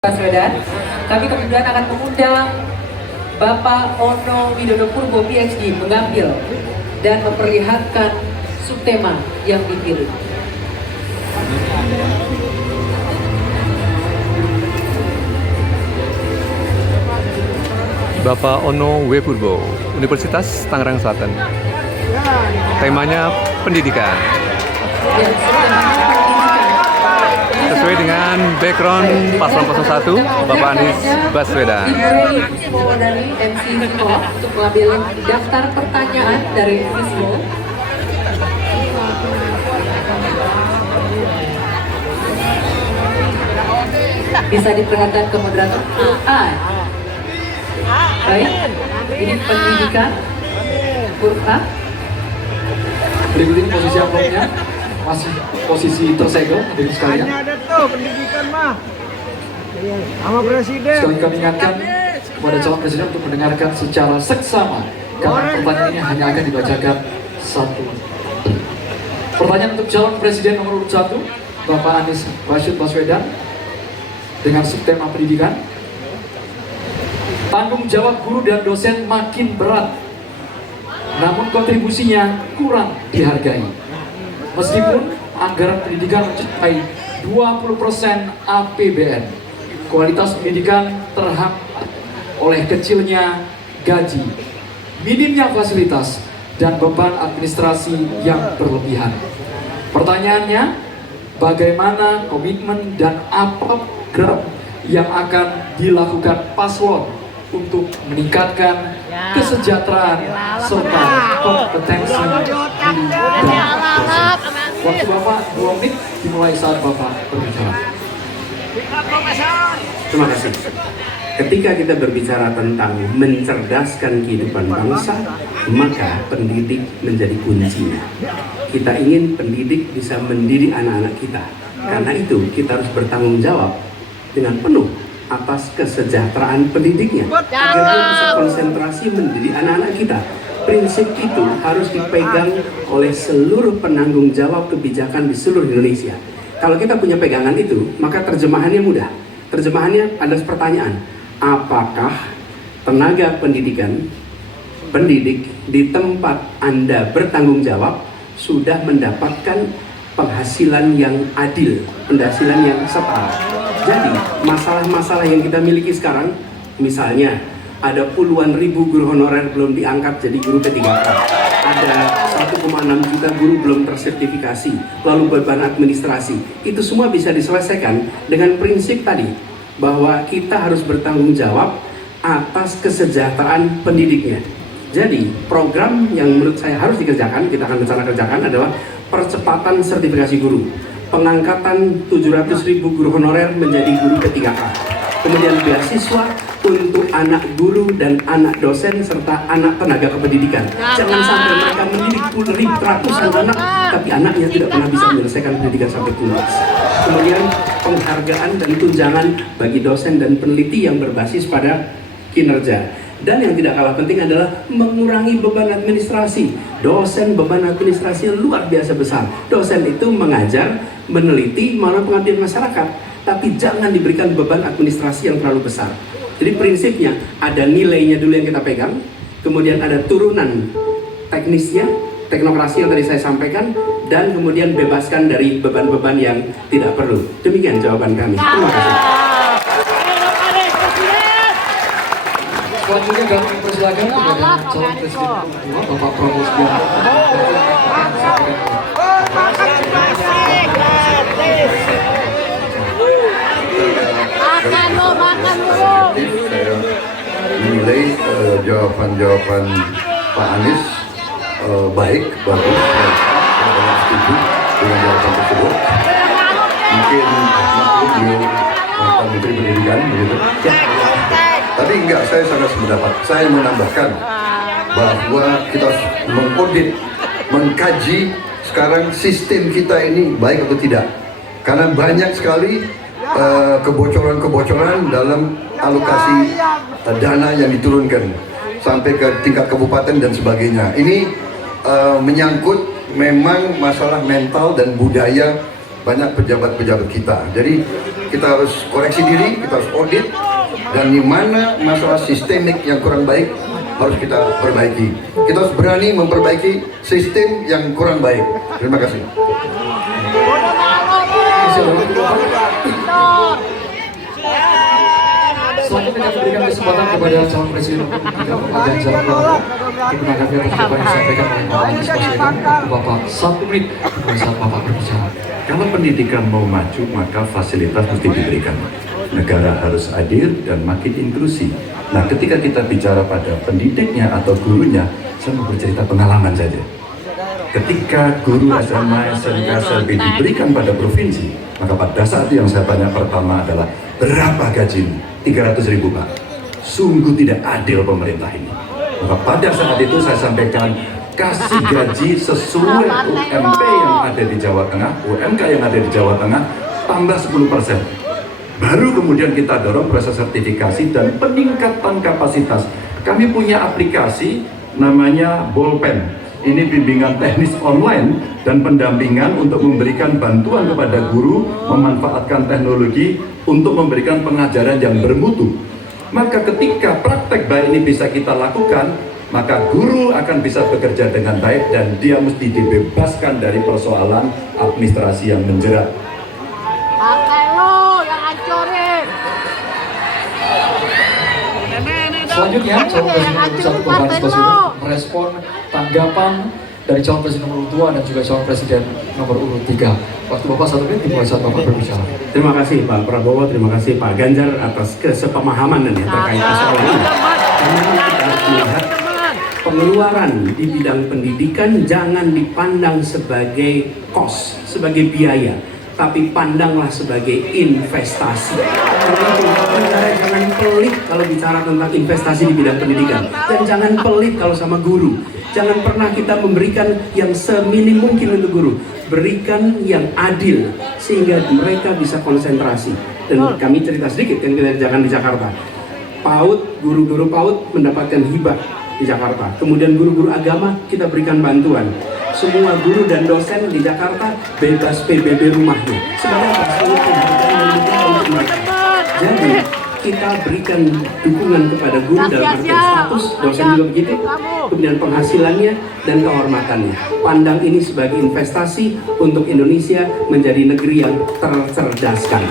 Baswedan, kami kemudian akan mengundang Bapak Ono Widodo Purbo PhD mengambil dan memperlihatkan subtema yang dipilih. Bapak Ono W. Purbo, Universitas Tangerang Selatan. Temanya pendidikan. Ya, subtemanya pendidikan. Sesuai dengan background paslon 01, Bapak Anies Baswedan. Diberi Vismo dari MC Vismo untuk mengambil daftar pertanyaan dari Vismo. Bisa diperlihatkan ke moderator. Baik, ini pendidikan. A. Berikut ini posisi amplopnya, masih posisi tersegel dengan sekalian. Hanya ada tuh pendidikan mah sama presiden. Sekali kami ingatkan kepada calon presiden untuk mendengarkan secara seksama, karena pertanyaan ini hanya akan dibacakan satu. Pertanyaan untuk calon presiden nomor urut 1, Bapak Anies Rashid Baswedan, dengan subtema pendidikan. Tanggung jawab guru dan dosen makin berat, namun kontribusinya kurang dihargai. Meskipun anggaran pendidikan mencapai 20% APBN, kualitas pendidikan terhambat oleh kecilnya gaji, minimnya fasilitas, dan beban administrasi yang berlebihan. Pertanyaannya, bagaimana komitmen dan apa program yang akan dilakukan paslon untuk meningkatkan kesejahteraan serta kompetensi guru dan dosen. Waktu Bapak 2 menit dimulai saat Bapak berbicara. Terima kasih. Ketika kita berbicara tentang mencerdaskan kehidupan bangsa, maka pendidik menjadi kuncinya. Kita ingin pendidik bisa mendidik anak-anak kita. Karena itu kita harus bertanggung jawab dengan penuh atas kesejahteraan pendidiknya, agar dia bisa konsentrasi mendidik anak-anak kita. Prinsip itu harus dipegang oleh seluruh penanggung jawab kebijakan di seluruh Indonesia. Kalau kita punya pegangan itu, maka terjemahannya mudah. Terjemahannya ada pertanyaan, apakah tenaga pendidikan, pendidik di tempat Anda bertanggung jawab sudah mendapatkan penghasilan yang adil, penghasilan yang setara? Jadi, masalah-masalah yang kita miliki sekarang, misalnya ada puluhan ribu guru honorer belum diangkat jadi guru P3K, ada 1,6 juta guru belum tersertifikasi, lalu beban administrasi, itu semua bisa diselesaikan dengan prinsip tadi, bahwa kita harus bertanggung jawab atas kesejahteraan pendidiknya. Jadi, program yang menurut saya harus dikerjakan, kita akan rencana kerjakan adalah percepatan sertifikasi guru, pengangkatan 700.000 guru honorer menjadi guru P3K, kemudian beasiswa untuk anak guru dan anak dosen serta anak tenaga kependidikan. Jangan sampai mereka mendidik ratusan anak, tapi anaknya tidak pernah bisa menyelesaikan pendidikan sampai tuntas. Kemudian penghargaan dan tunjangan bagi dosen dan peneliti yang berbasis pada kinerja. Dan yang tidak kalah penting adalah mengurangi beban administrasi. Dosen beban administrasi luar biasa besar. Dosen itu mengajar, meneliti, malah pengabdian masyarakat. Tapi jangan diberikan beban administrasi yang terlalu besar. Jadi prinsipnya ada nilainya dulu yang kita pegang, kemudian ada turunan teknisnya, teknokrasi yang tadi saya sampaikan, dan kemudian bebaskan dari beban-beban yang tidak perlu. Demikian jawaban kami. Terima kasih. Selanjutnya kami persilakan kepada calon presiden nomor 2, Bapak Prabowo Subianto. Saya menilai jawaban-jawaban Pak Anies baik, bagus, saya setuju dengan jawaban tersebut. Mungkin beliau mantan Menteri Pendidikan begitu. Tapi enggak, saya sangat sependapat. Saya menambahkan bahwa kita harus mengaudit, mengkaji sekarang sistem kita ini baik atau tidak. Karena banyak sekali kebocoran-kebocoran dalam alokasi dana yang diturunkan sampai ke tingkat kabupaten dan sebagainya. Ini menyangkut memang masalah mental dan budaya banyak pejabat-pejabat kita. Jadi kita harus koreksi diri, kita harus audit, dan di mana masalah sistemik yang kurang baik harus kita perbaiki. Kita harus berani memperbaiki sistem yang kurang baik. Terima kasih. Selanjutnya kami berikan kesempatan kepada calon presiden Bapak Ganjar Pranowo untuk menanggapi atas apa yang disampaikan oleh Bapak Anies Baswedan. Bapak 1 menit pada saat Bapak berbicara. Kalau pendidikan mau maju, maka fasilitas mesti diberikan. Negara harus adil dan makin inklusi. Nah, ketika kita bicara pada pendidiknya atau gurunya, saya mau bercerita pengalaman saja. Ketika guru SMA, SMK, SLB diberikan pada provinsi, maka pada saat itu yang saya tanya pertama adalah, berapa gajimu? 300.000 Pak. Sungguh tidak adil pemerintah ini. Maka pada saat itu saya sampaikan, kasih gaji sesuai UMP yang ada di Jawa Tengah, UMK yang ada di Jawa Tengah, tambah 10%. Baru kemudian kita dorong proses sertifikasi dan peningkatan kapasitas. Kami punya aplikasi namanya Bolpen. Ini bimbingan teknis online dan pendampingan untuk memberikan bantuan kepada guru memanfaatkan teknologi untuk memberikan pengajaran yang bermutu. Maka ketika praktek baik ini bisa kita lakukan, maka guru akan bisa bekerja dengan baik dan dia mesti dibebaskan dari persoalan administrasi yang menjerat. Partai lo yang hancurin. Selanjutnya, calon presiden nomor 1 Bapak Anies Baswedan merespon tanggapan dari calon presiden nomor 2 dan juga calon presiden nomor urut 3. Waktu Bapak 1 menit dimulai saat Bapak berbicara. Terima kasih Pak Prabowo, terima kasih Pak Ganjar atas kesepemahaman ya terkait persoalan ini. Karena kita harus melihat pengeluaran di bidang pendidikan jangan dipandang sebagai cost, sebagai biaya, tapi pandanglah sebagai investasi. Karena itu negara jangan pelit kalau bicara tentang investasi di bidang pendidikan, dan jangan pelit kalau sama guru. Jangan pernah kita memberikan yang seminim mungkin untuk guru. Berikan yang adil sehingga mereka bisa konsentrasi. Dan kami cerita sedikit yang kita kerjakan di Jakarta. PAUD, guru-guru PAUD mendapatkan hibah di Jakarta. Kemudian guru-guru agama kita berikan bantuan. Semua guru dan dosen di Jakarta bebas PBB rumahnya. Sebenarnya seluruh pemberitaan yang diberikan untuk mereka. Jadi kita berikan dukungan kepada guru dalam artian status, dosen juga begitu, kemudian penghasilannya dan kehormatannya. Pandang ini sebagai investasi untuk Indonesia menjadi negeri yang tercerdaskan.